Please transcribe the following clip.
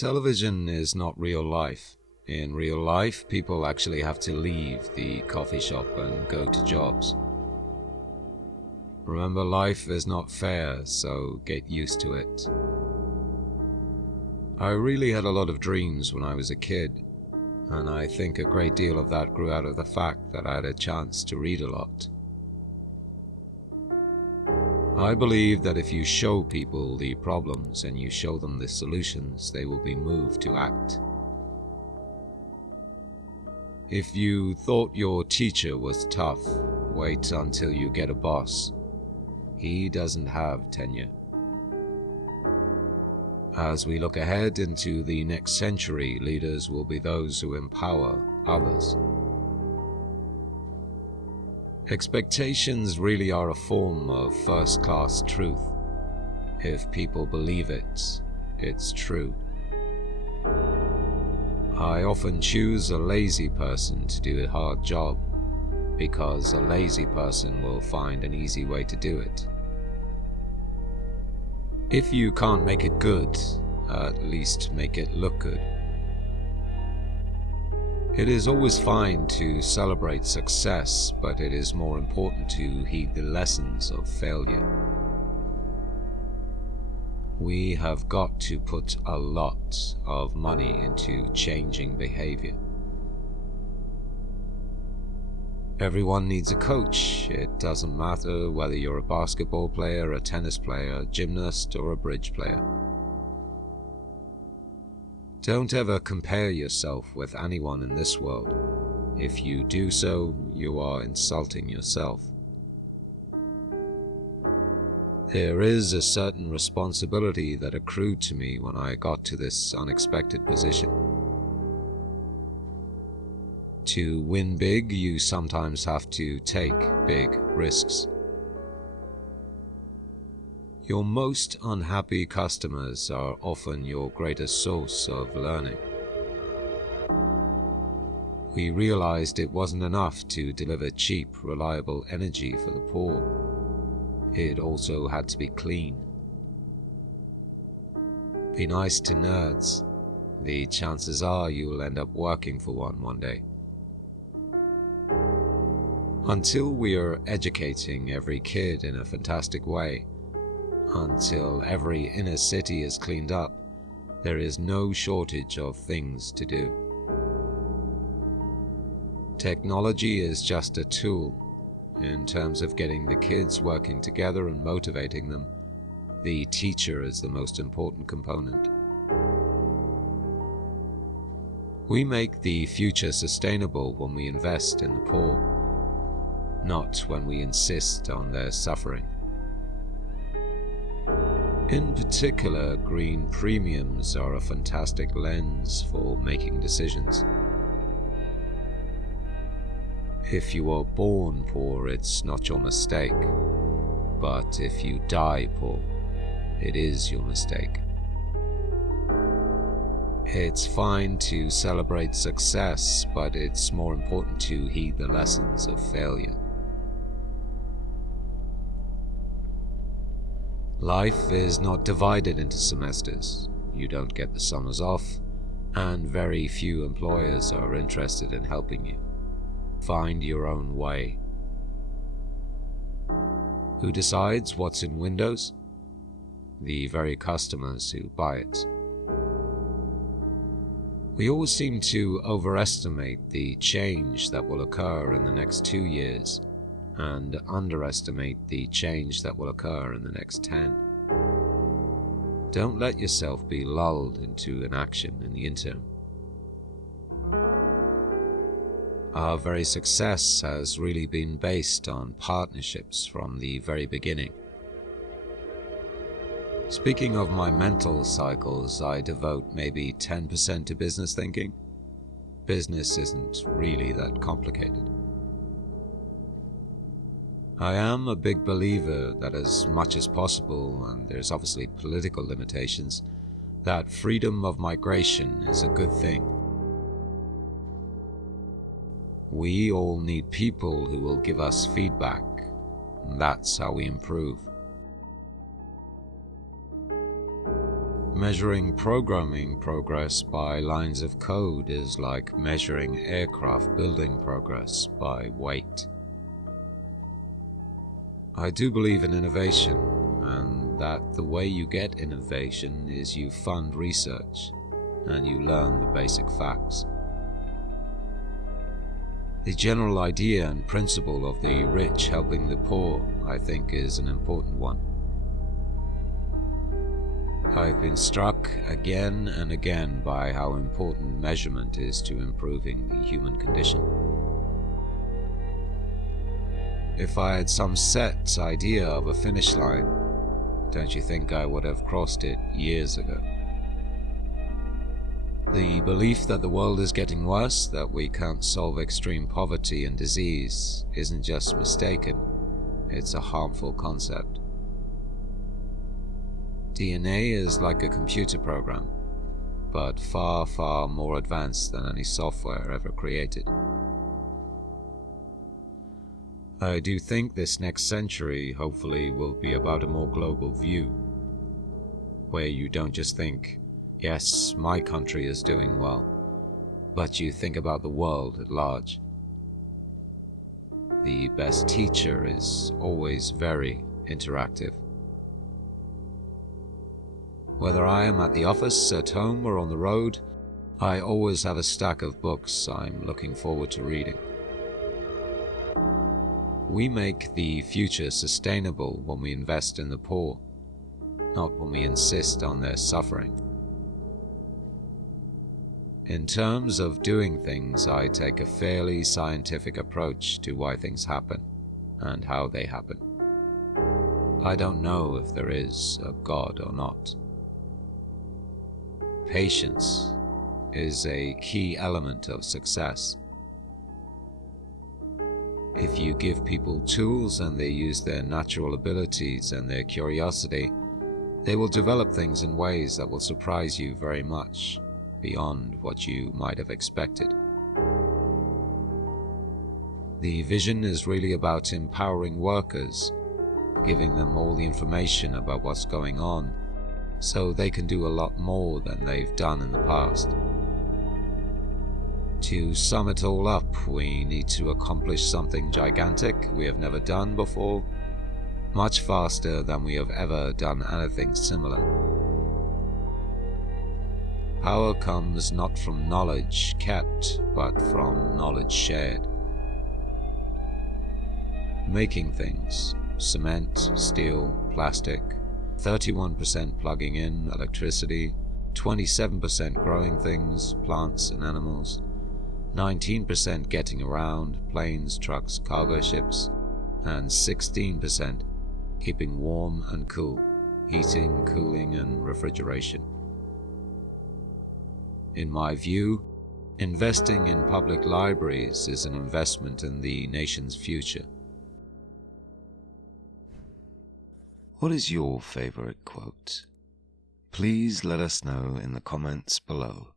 Television is not real life. In real life, people actually have to leave the coffee shop and go to jobs. Remember, life is not fair, so get used to it. I really had a lot of dreams when I was a kid, and I think a great deal of that grew out of the fact that I had a chance to read a lot. I believe that if you show people the problems and you show them the solutions, they will be moved to act. If you thought your teacher was tough, wait until you get a boss. He doesn't have tenure. As we look ahead into the next century, leaders will be those who empower others. Expectations really are a form of first-class truth. If people believe it, it's true. I often choose a lazy person to do a hard job, because a lazy person will find an easy way to do it. If you can't make it good, at least make it look good. It is always fine to celebrate success, but it is more important to heed the lessons of failure. We have got to put a lot of money into changing behavior. Everyone needs a coach. It doesn't matter whether you're a basketball player, a tennis player, a gymnast, or a bridge player. Don't ever compare yourself with anyone in this world. If you do so, you are insulting yourself. There is a certain responsibility that accrued to me when I got to this unexpected position. To win big, you sometimes have to take big risks. Your most unhappy customers are often your greatest source of learning. We realized it wasn't enough to deliver cheap, reliable energy for the poor. It also had to be clean. Be nice to nerds. The chances are you will end up working for one day. Until we are educating every kid in a fantastic way, until every inner city is cleaned up, there is no shortage of things to do. Technology is just a tool. In terms of getting the kids working together and motivating them, the teacher is the most important component. We make the future sustainable when we invest in the poor, not when we insist on their suffering. In particular, green premiums are a fantastic lens for making decisions. If you are born poor, it's not your mistake. But if you die poor, it is your mistake. It's fine to celebrate success, but it's more important to heed the lessons of failure. Life is not divided into semesters. You don't get the summers off, and very few employers are interested in helping you. Find your own way. Who decides what's in Windows? The very customers who buy it. We always seem to overestimate the change that will occur in the next 2 years and underestimate the change that will occur in the next 10. Don't let yourself be lulled into inaction in the interim. Our very success has really been based on partnerships from the very beginning. Speaking of my mental cycles, I devote maybe 10% to business thinking. Business isn't really that complicated. I am a big believer that as much as possible, and there's obviously political limitations, that freedom of migration is a good thing. We all need people who will give us feedback, and that's how we improve. Measuring programming progress by lines of code is like measuring aircraft building progress by weight. I do believe in innovation, and that the way you get innovation is you fund research and you learn the basic facts. The general idea and principle of the rich helping the poor, I think, is an important one. I've been struck again and again by how important measurement is to improving the human condition. If I had some set idea of a finish line, don't you think I would have crossed it years ago? The belief that the world is getting worse, that we can't solve extreme poverty and disease, isn't just mistaken, it's a harmful concept. DNA is like a computer program, but far, far more advanced than any software ever created. I do think this next century, hopefully, will be about a more global view, where you don't just think, yes, my country is doing well, but you think about the world at large. The best teacher is always very interactive. Whether I am at the office, at home, or on the road, I always have a stack of books I'm looking forward to reading. We make the future sustainable when we invest in the poor, not when we insist on their suffering. In terms of doing things, I take a fairly scientific approach to why things happen and how they happen. I don't know if there is a God or not. Patience is a key element of success. If you give people tools and they use their natural abilities and their curiosity, they will develop things in ways that will surprise you very much, beyond what you might have expected. The vision is really about empowering workers, giving them all the information about what's going on, so they can do a lot more than they've done in the past. To sum it all up, we need to accomplish something gigantic we have never done before, much faster than we have ever done anything similar. Power comes not from knowledge kept, but from knowledge shared. Making things, cement, steel, plastic, 31% plugging in electricity, 27% growing things, plants and animals, 19% getting around, planes, trucks, cargo ships, and 16% keeping warm and cool, heating, cooling, and refrigeration. In my view, investing in public libraries is an investment in the nation's future. What is your favorite quote? Please let us know in the comments below.